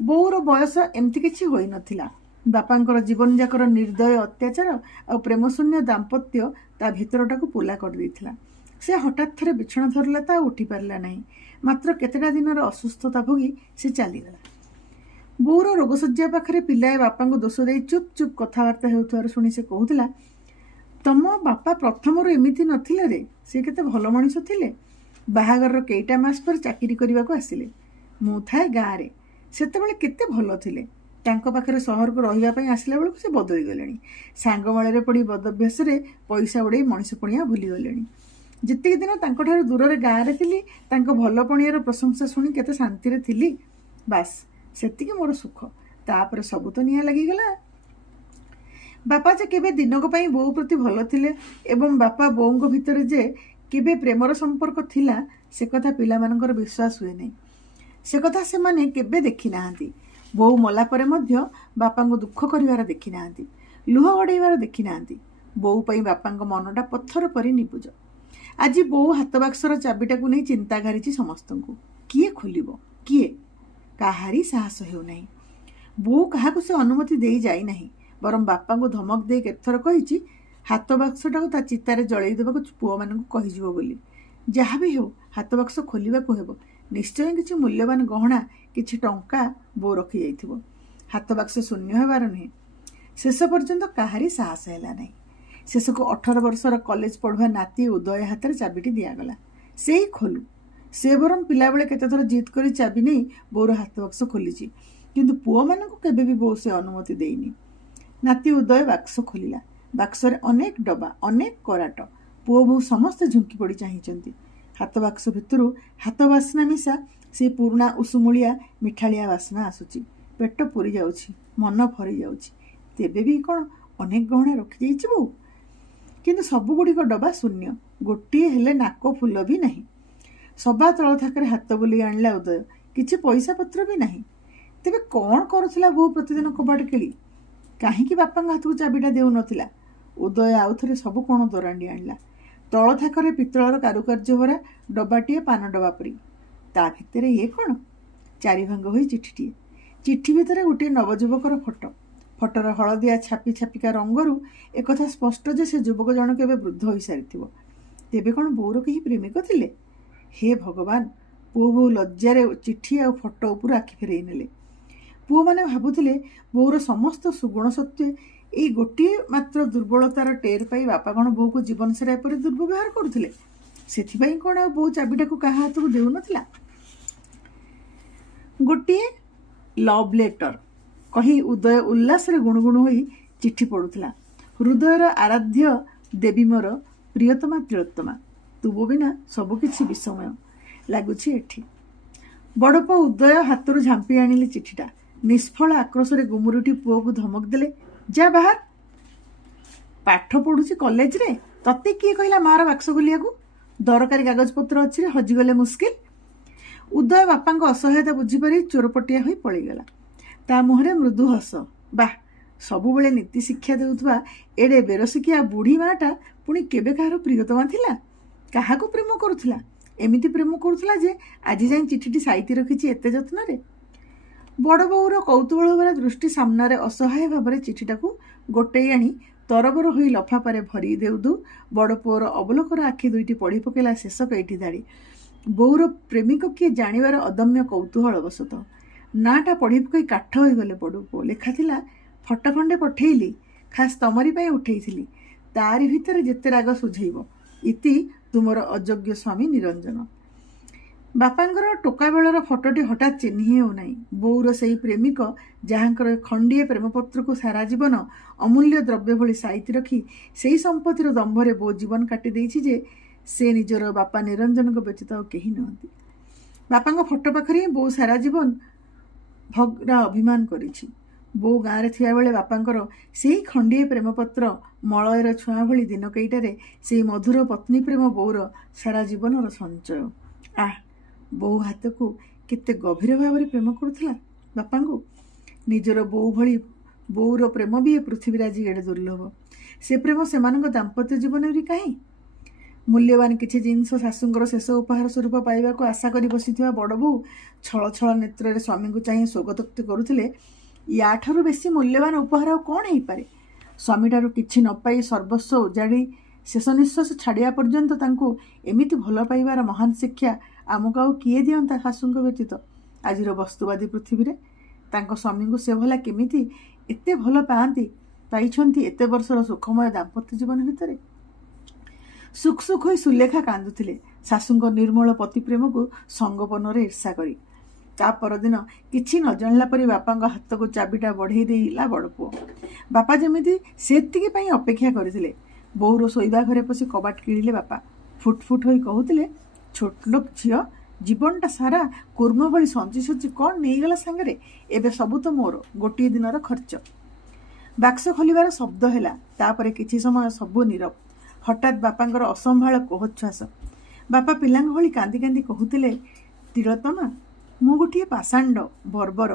ବୋଉର ବୟସ ଏମିତି କିଛି ହୋଇନଥିଲା। ବାପାଙ୍କର ଜୀବନଯାକର ନିର୍ଦ୍ଦୟ ଅତ୍ୟାଚାର ଆଉ ପ୍ରେମଶୂନ୍ୟ ଦାମ୍ପତ୍ୟ ତା ଭିତରଟାକୁ ପୋଲା କରିଦେଇଥିଲା। ସେ ହଠାତ୍ ଥରେ ବିଛଣା ଧରିଲା ତ ଆଉ ଉଠିପାରିଲା ନାହିଁ। ମାତ୍ର କେତେଟା ଦିନର ଅସୁସ୍ଥତା ଭୋଗି ସେ ଚାଲିଗଲା। ବୋଉର ରୋଗଶଯ୍ୟା ପାଖରେ ପିଲାଏ ବାପାଙ୍କୁ ଦୋଷ ଦେଇ ଚୁପ୍ ଚୁପ୍ କଥାବାର୍ତ୍ତା ହେଉଥିବାର ଶୁଣି ସେ କହୁଥିଲା, ତମ ବାପା ପ୍ରଥମରୁ ଏମିତି ନଥିଲେ ରେ, ସେ କେତେ ଭଲ ମଣିଷ ଥିଲେ। ବାହାଘରର କେଇଟା ମାସ ପରେ ଚାକିରି କରିବାକୁ ଆସିଲେ। ମୁଁ ଥାଏ ଗାଁରେ, ସେତେବେଳେ କେତେ ଭଲ ଥିଲେ। ତାଙ୍କ ପାଖରେ ସହରକୁ ରହିବା ପାଇଁ ଆସିଲା ବେଳକୁ ସେ ବଦଳି ଗଲେଣି। ସାଙ୍ଗମେଳରେ ପଡ଼ି ବଦଭ୍ୟାସରେ ପଇସା ଉଡ଼େଇ ମଣିଷ ପଣିଆ ଭୁଲିଗଲେଣି। ଯେତିକି ଦିନ ତାଙ୍କଠାରୁ ଦୂରରେ ଗାଁରେ ଥିଲି, ତାଙ୍କ ଭଲ ପଣିଆର ପ୍ରଶଂସା ଶୁଣି କେତେ ଶାନ୍ତିରେ ଥିଲି। ବାସ୍ ସେତିକି ମୋର ସୁଖ। ତାପରେ ସବୁ ତ ନିଆଁ ଲାଗିଗଲା। ବାପା ଯେ କେବେ ଦିନକ ପାଇଁ ବୋଉ ପ୍ରତି ଭଲ ଥିଲେ ଏବଂ ବାପା ବୋଉଙ୍କ ଭିତରେ ଯେ କେବେ ପ୍ରେମର ସମ୍ପର୍କ ଥିଲା, ସେ କଥା ପିଲାମାନଙ୍କର ବିଶ୍ୱାସ ହୁଏ ନାହିଁ। ସେ କଥା ସେମାନେ କେବେ ଦେଖି ନାହାନ୍ତି। ବୋଉ ମଲା ପରେ ମଧ୍ୟ ବାପାଙ୍କୁ ଦୁଃଖ କରିବାର ଦେଖି ନାହାନ୍ତି, ଲୁହ ଗଡ଼େଇବାର ଦେଖି ନାହାନ୍ତି। ବୋଉ ପାଇଁ ବାପାଙ୍କ ମନଟା ପଥର ପରି ନିବୁଜ। ଆଜି ବୋଉ ହାତ ବାକ୍ସର ଚାବିଟାକୁ ନେଇ ଚିନ୍ତା ଘାରିଛି ସମସ୍ତଙ୍କୁ। କିଏ ଖୋଲିବ? କିଏ? କାହାରି ସାହସ ହେଉନାହିଁ। ବୋଉ କାହାକୁ ସେ ଅନୁମତି ଦେଇ ଯାଇନାହିଁ, ବରଂ ବାପାଙ୍କୁ ଧମକ ଦେଇ କେତେଥର କହିଛି ହାତ ବାକ୍ସଟାକୁ ତା ଚିତାରେ ଜଳେଇ ଦେବାକୁ ପୁଅମାନଙ୍କୁ କହିଯିବ ବୋଲି। ଯାହା ବି ହେଉ ହାତ ବାକ୍ସ ଖୋଲିବାକୁ ହେବ। ନିଶ୍ଚୟ କିଛି ମୂଲ୍ୟବାନ ଗହଣା, କିଛି ଟଙ୍କା ବୋଉ ରଖିଯାଇଥିବ। ହାତ ବାକ୍ସ ଶୂନ୍ୟ ହେବାର ନୁହେଁ। ଶେଷ ପର୍ଯ୍ୟନ୍ତ କାହାରି ସାହସ ହେଲା ନାହିଁ। ଶେଷକୁ 18 ବର୍ଷର କଲେଜ ପଢ଼ୁଆ ନାତି ଉଦୟ ହାତରେ ଚାବିଟି ଦିଆଗଲା। ସେଇ ଖୋଲୁ। ସେ ବରଂ ପିଲାବେଳେ କେତେଥର ଜିଦ୍ କରି ଚାବି ନେଇ ବୋଉର ହାତ ବାକ୍ସ ଖୋଲିଛି, କିନ୍ତୁ ପୁଅମାନଙ୍କୁ କେବେ ବି ବୋଉ ସେ ଅନୁମତି ଦେଇନି। ନାତି ଉଦୟ ବାକ୍ସ ଖୋଲିଲା। ବାକ୍ସରେ ଅନେକ ଡବା, ଅନେକ କରାଟ। ପୁଅ ବୋଉ ସମସ୍ତେ ଝୁଙ୍କି ପଡ଼ି ଚାହିଁଛନ୍ତି। ହାତ ବାକ୍ସ ଭିତରୁ ହାତ ବାସ୍ନା ମିଶା ସେ ପୁରୁଣା ଉଷୁମୁଳିଆ ମିଠାଳିଆ ବାସ୍ନା ଆସୁଛି। ପେଟ ପୁରି ଯାଉଛି, ମନ ଭରି ଯାଉଛି। ତେବେ ବି କ'ଣ ଅନେକ ଗହଣା ରଖିଯାଇଛି ବୋଉ? କିନ୍ତୁ ସବୁଗୁଡ଼ିକ ଡବା ଶୂନ୍ୟ, ଗୋଟିଏ ହେଲେ ନାକ ଫୁଲ ବି ନାହିଁ। ସବା ତଳ ଥାକରେ ହାତ ବୁଲେଇ ଆଣିଲା ଉଦୟ। କିଛି ପଇସା ପତ୍ର ବି ନାହିଁ। ତେବେ କ'ଣ କରୁଥିଲା ବୋଉ ପ୍ରତିଦିନ କବାଟ କିଳି? କାହିଁକି ବାପାଙ୍କ ହାତକୁ ଚାବିଟା ଦେଉନଥିଲା? ଉଦୟ ଆଉଥରେ ସବୁ କ'ଣ ଦରାଣ୍ଡି ଆଣିଲା। ତଳ ଥାକରେ ପିତ୍ତଳର କାରୁକାର୍ଯ୍ୟ ଭରା ଡବାଟିଏ ପାନ ଡବା ପରି। ତା ଭିତରେ ଇଏ କ'ଣ? ଚାରିଭାଙ୍ଗ ହୋଇ ଚିଠିଟିଏ। ଚିଠି ଭିତରେ ଗୋଟିଏ ନବଯୁବକର ଫଟୋ। ଫଟୋର ହଳଦିଆ ଛାପି ଛାପିକା ରଙ୍ଗରୁ ଏକଥା ସ୍ପଷ୍ଟ ଯେ ସେ ଯୁବକ ଜଣକ ଏବେ ବୃଦ୍ଧ ହୋଇସାରିଥିବ। ତେବେ କ'ଣ ବୋଉର କେହି ପ୍ରେମିକ ଥିଲେ? ହେ ଭଗବାନ! ପୁଅ ବୋଉ ଲଜ୍ଜାରେ ଚିଠି ଆଉ ଫଟୋ ଉପରୁ ଆଖି ଫେରେଇ ନେଲେ। ପୁଅମାନେ ଭାବୁଥିଲେ ବୋଉର ସମସ୍ତ ସୁଗୁଣ ସତ୍ତ୍ୱେ ଏଇ ଗୋଟିଏ ମାତ୍ର ଦୁର୍ବଳତାର ଟେର ପାଇ ବାପା କ'ଣ ବୋଉକୁ ଜୀବନ ସାରା ଏପରି ଦୁର୍ବ୍ୟବହାର କରୁଥିଲେ? ସେଥିପାଇଁ କ'ଣ ଆଉ ବୋଉ ଚାବିଟାକୁ କାହା ହାତକୁ ଦେଉନଥିଲା? ଗୋଟିଏ ଲଭ୍ ଲେଟର କହି ଉଦୟ ଉଲ୍ଲାସରେ ଗୁଣୁଗୁଣୁ ହୋଇ ଚିଠି ପଢ଼ୁଥିଲା। ହୃଦୟର ଆରାଧ୍ୟ ଦେବୀ ମୋର ପ୍ରିୟତମା ତିଳୋତ୍ତମା, ତୁମ ବିନା ସବୁକିଛି ବିଷମୟ ଲାଗୁଛି ଏଠି। ବଡ଼ପୁଅ ଉଦୟ ହାତରୁ ଝାମ୍ପି ଆଣିଲେ ଚିଠିଟା। ନିଷ୍ଫଳ ଆକ୍ରୋଶରେ ଗୁମୁରି ଉଠି ପୁଅକୁ ଧମକ ଦେଲେ, ଯା ବାହାର। ପାଠ ପଢ଼ୁଛି କଲେଜରେ, ତତେ କିଏ କହିଲା ମାର ବାକ୍ସ ଖୋଲିବାକୁ? ଦରକାରୀ କାଗଜପତ୍ର ଅଛି, ହଜିଗଲେ ମୁସ୍କିଲ। ଉଦୟ ବାପାଙ୍କ ଅସହାୟତା ବୁଝିପାରି ଚୋରପଟିଆ ହୋଇ ପଳେଇଗଲା। ତା ମୁହଁରେ ମୃଦୁ ହସ। ବାଃ, ସବୁବେଳେ ନୀତି ଶିକ୍ଷା ଦେଉଥିବା ଏଡ଼େ ବେରସିକିଆ ବୁଢ଼ୀ ମାଟା ପୁଣି କେବେ କାହାର ପ୍ରିୟତମା ଥିଲା? କାହାକୁ ପ୍ରେମ କରୁଥିଲା? ଏମିତି ପ୍ରେମ କରୁଥିଲା ଯେ ଆଜି ଯାଇ ଚିଠିଟି ସାଇତି ରଖିଛି ଏତେ ଯତ୍ନରେ। ବଡ଼ ବୋଉର କୌତୂହଳ ଭରା ଦୃଷ୍ଟି ସାମ୍ନାରେ ଅସହାୟ ଭାବରେ ଚିଠିଟାକୁ ଗୋଟେଇ ଆଣି ତରବର ହୋଇ ଲଫାପାରେ ଭରି ଦେଉ ଦେଉ ବଡ଼ ପୁଅର ଅବଲୋକର ଆଖି ଦୁଇଟି ପଢ଼ି ପକେଇଲା ଶେଷକ ଏଇଠି ଧାଡ଼ି। ବୋଉର ପ୍ରେମିକ କିଏ ଜାଣିବାର ଅଦମ୍ୟ କୌତୂହଳ ବଶତଃ ନାଁଟା ପଢ଼ି ପକାଇ କାଠ ହୋଇଗଲେ ବଡ଼ ପୁଅ। ଲେଖା ଥିଲା, ଫଟୋ ଖଣ୍ଡେ ପଠେଇଲି, ଖାସ୍ ତମରି ପାଇଁ ଉଠେଇଥିଲି, ତାରି ଭିତରେ ଯେତେ ରାଗ ସୁଝେଇବ। ଇତି ତୁମର ଅଯୋଗ୍ୟ ସ୍ୱାମୀ ନିରଞ୍ଜନ। ବାପାଙ୍କର ଟୋକା ବେଳର ଫଟୋଟି ହଠାତ୍ ଚିହ୍ନି ହେଉନାହିଁ। ବୋଉର ସେଇ ପ୍ରେମିକ ଯାହାଙ୍କର ଖଣ୍ଡିଏ ପ୍ରେମପତ୍ରକୁ ସାରା ଜୀବନ ଅମୂଲ୍ୟ ଦ୍ରବ୍ୟ ଭଳି ସାଇତି ରଖି ସେଇ ସମ୍ପତ୍ତିର ଦମ୍ଭରେ ବୋଉ ଜୀବନ କାଟି ଦେଇଛି ଯେ ସେ ନିଜର ବାପା ନିରଞ୍ଜନଙ୍କ ବ୍ୟତୀତ ଆଉ କେହି ନୁହନ୍ତି। ବାପାଙ୍କ ଫଟୋ ପାଖରେ ହିଁ ବୋଉ ସାରା ଜୀବନ ଭଗରା ଅଭିମାନ କରିଛି। ବୋଉ ଗାଁରେ ଥିବାବେଳେ ବାପାଙ୍କର ସେଇ ଖଣ୍ଡିଏ ପ୍ରେମପତ୍ର ମଳୟର ଛୁଆଁ ଭଳି ଦିନ କେଇଟାରେ ସେଇ ମଧୁର ପତ୍ନୀ ପ୍ରେମ ବୋଉର ସାରା ଜୀବନର ସଞ୍ଚୟ। ବୋଉ ହାତକୁ କେତେ ଗଭୀର ଭାବରେ ପ୍ରେମ କରୁଥିଲା ବାପାଙ୍କୁ। ନିଜର ବୋଉ ଭଳି ବୋଉର ପ୍ରେମ ବି ଏ ପୃଥିବୀରେ ଆଜି ଏଡ଼େ ଦୁର୍ଲଭ। ସେ ପ୍ରେମ ସେମାନଙ୍କ ଦାମ୍ପତ୍ୟ ଜୀବନରେ ବି କାହିଁ? ମୂଲ୍ୟବାନ କିଛି ଜିନିଷ ଶାଶୁଙ୍କର ଶେଷ ଉପହାର ସ୍ୱରୂପ ପାଇବାକୁ ଆଶା କରି ବସିଥିବା ବଡ଼ ବୋଉ ଛଳ ଛଳ ନେତ୍ରରେ ସ୍ୱାମୀଙ୍କୁ ଚାହିଁ ସ୍ୱଗତୋକ୍ତି କରୁଥିଲେ, ୟାଠାରୁ ବେଶୀ ମୂଲ୍ୟବାନ ଉପହାର ଆଉ କ'ଣ ହେଇପାରେ? ସ୍ୱାମୀଠାରୁ କିଛି ନ ପାଇ ସର୍ବସ୍ୱ ଉଜାଡ଼ି ଶେଷ ନିଶ୍ୱାସ ଛାଡ଼ିବା ପର୍ଯ୍ୟନ୍ତ ତାଙ୍କୁ ଏମିତି ଭଲ ପାଇବାର ମହାନ ଶିକ୍ଷା ଆମକୁ ଆଉ କିଏ ଦିଅନ୍ତା ଶାଶୁଙ୍କ ବ୍ୟତୀତ? ଆଜିର ବସ୍ତୁବାଦୀ ପୃଥିବୀରେ ତାଙ୍କ ସ୍ୱାମୀଙ୍କୁ ସେ ଭଲା କେମିତି ଏତେ ଭଲ ପାଇଛନ୍ତି ଏତେ ବର୍ଷର ସୁଖମୟ ଦାମ୍ପତ୍ୟ ଜୀବନ ଭିତରେ? ସୁଖ ସୁଖ ହୋଇ ସୁଲେଖା କାନ୍ଦୁଥିଲେ ଶାଶୁଙ୍କ ନିର୍ମଳ ପତି ପ୍ରେମକୁ ସଙ୍ଗୋପନରେ ଈର୍ଷା କରି। ତା ପରଦିନ କିଛି ନ ଜାଣିଲା ପରି ବାପାଙ୍କ ହାତକୁ ଚାବିଟା ବଢ଼େଇ ଦେଇଲା ବଡ଼ ପୁଅ। ବାପା ଯେମିତି ସେତିକି ପାଇଁ ଅପେକ୍ଷା କରିଥିଲେ। ବୋଉର ଶୋଇବା ଘରେ ପଶି କବାଟ କିଳିଲେ ବାପା। ଫୁଟ ଫୁଟ ହୋଇ କହୁଥିଲେ, ଛୋଟଲୋକ ଝିଅ, ଜୀବନଟା ସାରା କୁର୍ମ ଭଳି ସଞ୍ଚି ସଞ୍ଚି କ'ଣ ନେଇଗଲା ସାଙ୍ଗରେ? ଏବେ ସବୁ ତ ମୋର ଗୋଟିଏ ଦିନର ଖର୍ଚ୍ଚ। ବାକ୍ସ ଖୋଲିବାର ଶବ୍ଦ ହେଲା। ତାପରେ କିଛି ସମୟ ସବୁ ନୀରବ। ହଠାତ୍ ବାପାଙ୍କର ଅସମ୍ଭାଳ କୋହଚ୍ଛ୍ୱାସ। ବାପା ପିଲାଙ୍କ ଭଳି କାନ୍ଦି କାନ୍ଦି କହୁଥିଲେ, ତିଳତମା, ମୁଁ ଗୋଟିଏ ପାଷାଣ୍ଡ ବର୍ବର।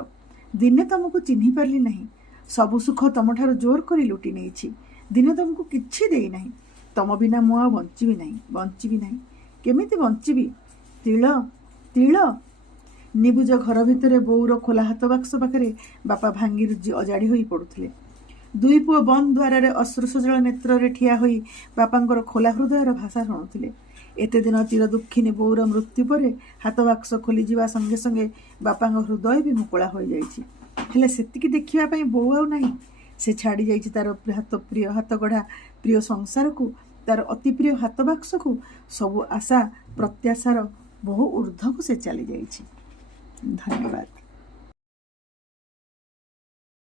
ଦିନେ ତମକୁ ଚିହ୍ନି ପାରିଲି ନାହିଁ। ସବୁ ସୁଖ ତମଠାରୁ ଜୋର କରି ଲୁଟି ନେଇଛି। ଦିନେ ତମକୁ କିଛି ଦେଇନାହିଁ। ତମ ବିନା ମୁଁ ଆଉ ବଞ୍ଚିବି ନାହିଁ। କେମିତି ବଞ୍ଚିବି? ତିଳ ତିଳ। ନିବୁଜ ଘର ଭିତରେ ବୋଉର ଖୋଲା ହାତ ବାକ୍ସ ପାଖରେ ବାପା ଭାଙ୍ଗି ରୁଜି ଅଜାଡ଼ି ହୋଇ ପଡ଼ୁଥିଲେ। ଦୁଇ ପୁଅ ବନ୍ଦ ଦ୍ୱାରରେ ଅଶ୍ରୁସଜଳ ନେତ୍ରରେ ଠିଆ ହୋଇ ବାପାଙ୍କର ଖୋଲା ହୃଦୟର ଭାଷା ଶୁଣୁଥିଲେ। ଏତେ ଦିନ ଚିର ଦୁଃଖିନୀ ବୋଉର ମୃତ୍ୟୁ ପରେ ହାତ ବାକ୍ସ ଖୋଲିଯିବା ସଙ୍ଗେ ସଙ୍ଗେ ବାପାଙ୍କ ହୃଦୟ ବି ମୁକୁଳା ହୋଇଯାଇଛି। ହେଲେ ସେତିକି ଦେଖିବା ପାଇଁ ବୋଉ ଆଉ ନାହିଁ। ସେ ଛାଡ଼ି ଯାଇଛି ତାର ପ୍ରିୟ ହାତଗଢ଼ା ପ୍ରିୟ ସଂସାରକୁ, ତାର ଅତି ପ୍ରିୟ ହାତ ବାକ୍ସକୁ। ସବୁ ଆଶା ପ୍ରତ୍ୟାଶାର ବହୁ ଊର୍ଦ୍ଧ୍ୱକୁ ସେ ଚାଲି ଯାଇଛି। ଧନ୍ୟବାଦ।